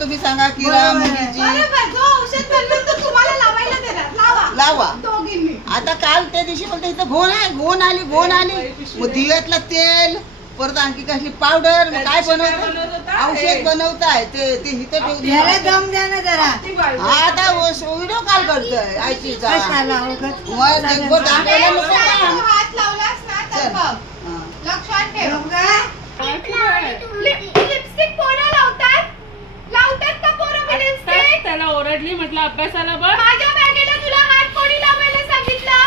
तुम्ही सांगा किरा मुलीची लावा. आता काल त्या दिवशी बोलते इथं घोण आली मग दिव्यातलं तेल परत आणखी कसली पावडर काय बनवत औषध बनवताय ते इथं दम द्या ना जरा. आता व्हिडिओ कॉल करतोय आयसीचा मग जगभर दाखवायला नको का? लक्षात ठेव. लिपस्टिक पोरं लावतात का पोरं लिपस्टिक? त्याला ओरडली म्हटलं अभ्यासाला बघ. माझ्या बॅगेला तुला हात कोणी लावायला सांगितलं?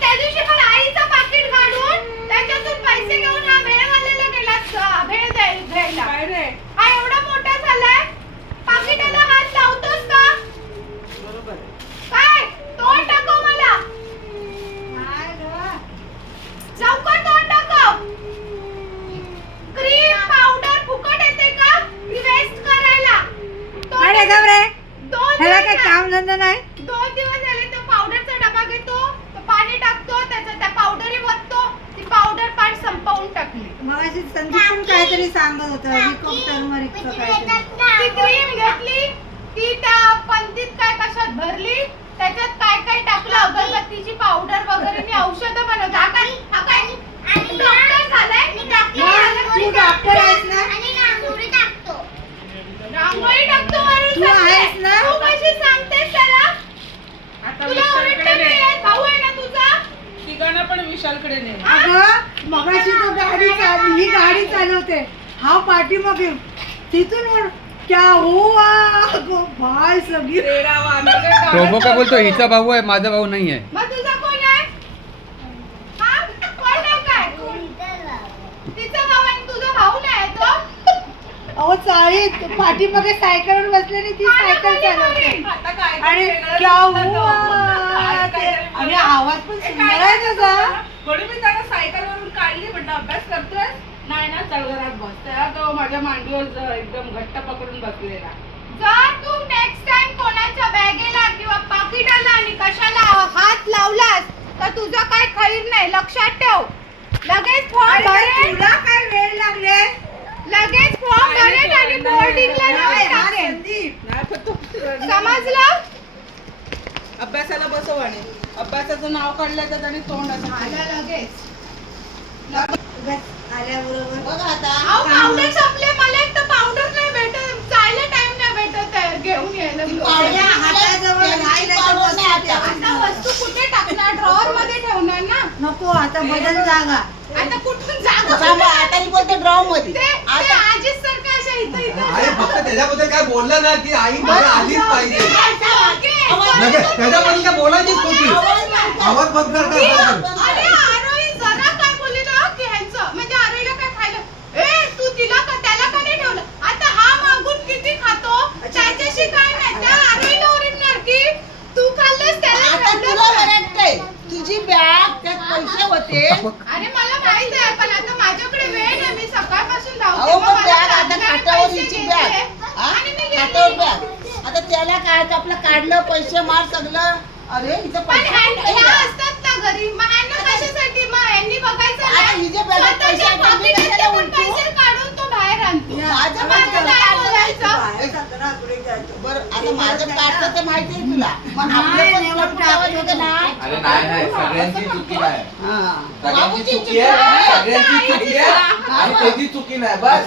त्या दिवशी पण आईचं पाकिट काढून त्याच्यातून पैसे घेऊन हा भेळ घालायला गेला. भेळ घ्यायला. काय रे? हा एवढा मोठा झालाय पाकिटाला हात लावतोस का? बरोबर आहे. काय तोंड टाकव मला. लवकर तोंड टाकव. क्रीम पावडर फुकट येते का वेस्ट करायला? अरे गबरे दोन ह्याला काय काम धंदा नाही. 2 दिवस झाले तो पावडरचा डबा घेतो, तो पाणी टाकतो, त्याच्या त्या पावडरी वततो, ती पावडर पाणी संपवून टाकली. मगाशी संदीप पण काहीतरी सांगत होता टर्मरिकचं काहीतरी. ती क्रीम घेतली, ती त्या पंतीत काय कशात भरली, त्याच्यात काय काय टाकलं, अगरबत्तीची पावडर वगैरे आणि औषधं बनवतात. हा काय डॉक्टर झालाय? तू डॉक्टर आहेस ना. रांगोळी टाकतो वरून तू आहेस ना? तू कशी सांगतेस त्याला? आता तुला विशालकडे उलटं ने. मिळेल, भाऊ आहे ना तुझा? तिघांना पण विशालकडे ने. अगं मगाशी तो ही गाडी चालवते हा पाठीमागे तिथून क्या हुआ गो भाई सगळी तेरावा टोबो काय बोलतो हिचा भाऊ आहे माझा भाऊ नाही आहे. मग तुझा कोण आहे? हा? कोण आहे काय? तिचा भाऊ आहे, तुझा भाऊ नाही तो? अहो चाळी पाठीमागे सायकलवर बसलेली ती सायकल चालवते आणि क्या हुआ आणि आवाज पण सुंदर आहे त्याचा. म्हणून मी त्याला सायकल वरून काढली म्हटलं अभ्यास करतोय. नाही ना चल घरात बस. तेव्हा तो माझ्या मांडीवर एकदम घट्ट पकडून बसलेला. जर तू नेक्स्ट टाइम कोणाच्या बॅगेला किंवा पाकिटाला आणि कशाला हात लावलास तर तुझं काय खैर नाही. लक्षात ठेव. लगेच फॉर्म भरेल. तुला काय वेळ लागले. लगेच फॉर्म भरेल आणि बोर्डिंगला नाही, नाव हा टाकेल. संदीप. नाही पण तो समजलं? अभ्यासाला बसव आणि अभ्यासाचं नाव काढलं तर त्याने तोंड असं आला लगेच. आल्याबरोबर बघा आता अहो पावडर संपले. मला एक तर पावडर नाही भेटत. जायला टाइम नाही भेटत आहे घेऊन यायला. माझ्या हाताजवळ राहिलं तर बसते. आता वस्तू कुठे टाकणार? ड्रॉअर मध्ये ठेवणार ना. नको आता बदल जागा. आता कुठून जागा थांबा, आता ही बोलते ड्रॉ मध्ये ते आजीच सारखं अशा इथं आई फक्त त्याच्याबद्दल काय बोललं ना की आई बरं आलीच पाहिजे त्याच्याबद्दल काय बोलायचीच होती. आवाज बंद करतात. अरे आरोही जरा काय बोलली ना की ह्यांचं म्हणजे आरोहीला काय खायला तू तिला का त्याला का नाही ठेवलं? आता हा मागून किती खातो त्याच्याशी काय नाही. त्या आरोहीला ओरडणार की तू खाल्लंस त्याला आता तुला ठेवलं. ओरडते. तुझी बॅग त्यात पैसे होते. अरे मला माहित आहे पण आता माझ्याकडे वेळ नाही. मी सकाळपासून धावते. अहो मग पण मला बॅग आता लागणारे खात्यावर पैसे हिची घेते. बॅग आणि मी गेली. खात्यावर बॅग. आता त्याला काय आपलं काढलं पैसे मार सगळं. अरे हिचं पण पैसे ह्या असतात ना घरी. मग ह्यांना कशासाठी? मग ह्यांनी बघायचं आता नाही. हिच्या बॅगेत पैसे स्वतःच्या आहेत, मी pocket कशाला पण उलटू? पैसे काढून तो बाहेर आणतो. माझं मग आता काय बोलायचं? बरं आता माझं काढतं तर माहिती आहे तुला. मग आपलं नाही, पण नाही, तुला कुठं आवाज होतं ना? अरे नाही सगळ्यांची चुकी नाही. हा. सगळ्यांची बाबूची चुकी आहे. आहे. सगळ्यांची चुकी आहे आणि त्याची चुकी नाही बस.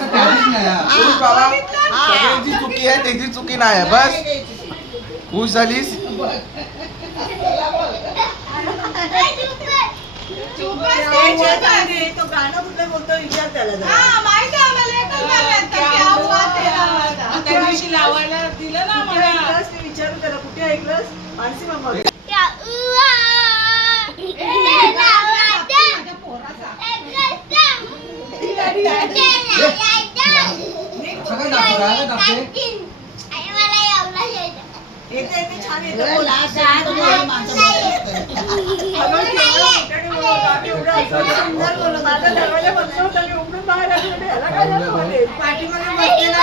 खुश बाबा सगळ्यांची चुकी आहे त्याची चुकी नाही आहे बस. खुश झालीस. तो गाणं कुठलं बोलतो विचार त्याला जरा. हा, माहित आहे आम्हाला. एकच गाणं आहे. तर क्या हुआ तेरा वादा. त्या दिवशी लावायला दिलं ना मला. विचारून त्याला कुठे ऐकलंस? मानसी मामा. माझ्या पोराचा. येते छान येतं बोल. आज जातो बोल माणसं बोलतात. पाठीमागे बसलेला